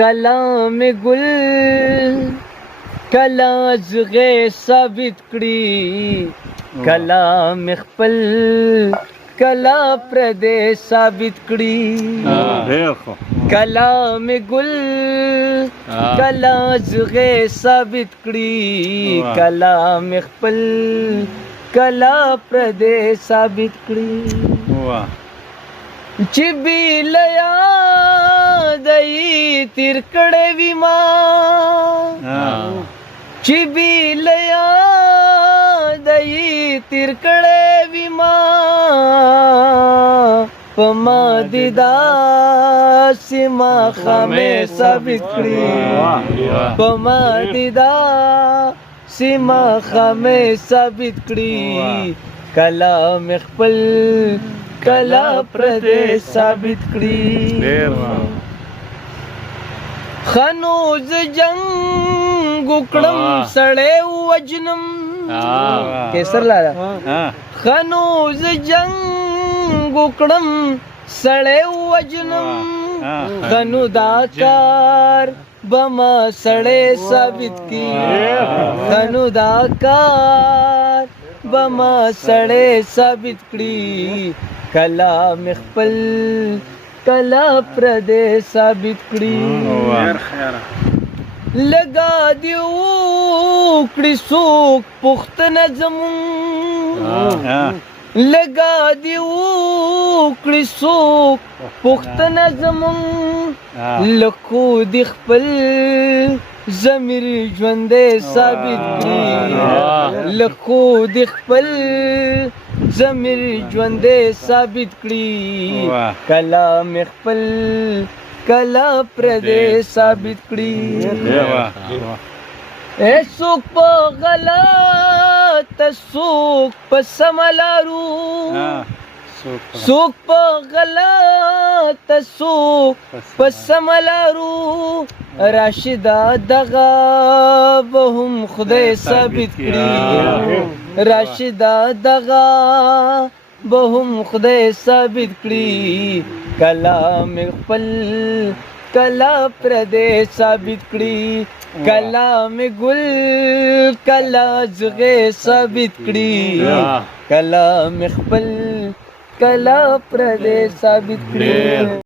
کلام گل کلا زغې ثابت کړي کلام خپل کلا پردې ثابت کړي کلام گل کلا زغې ثابت کړي کلام خپل کلا پردې ثابت کړي چې بیل یادای تیر کړې وي ما چې بیل یادای تیر کړې وي ما پما دیدا سیما خامې ثابت کړې پما دیدا سیما خامې ثابت کړې کلام خپل کلا پردې ثابت کړي خنوز جنگ وکړم سړې وجنم کیسر لاره خنوز جنگ وکړم سړې وجنم خنو دا کار بما سړې ثابت کی خنو دا کار بما سړې ثابت کړي کلام خپل کلا پردې ثابت کړي لگا دیو کړي څوک پښتنه زمون لگا دیو کړي څوک پښتنه زمون لکو دی خپل ضمیر ژوندې ثابت کړي لکو دی خپل ضمیر ژوندې ثابت کړي کلام خپل کلا پردې ثابت کړي څوک په غلط څوک په سم لارو څوک په غلط څوک په سم لارو راشدا دغه به هم خدای ثابت کړي راشدا دغه به هم خدای ثابت کړي کلام خپل کلا پردې ثابت کړي کلام گل کلا زغې ثابت کړي کلام خپل کلا پردې ثابت کړي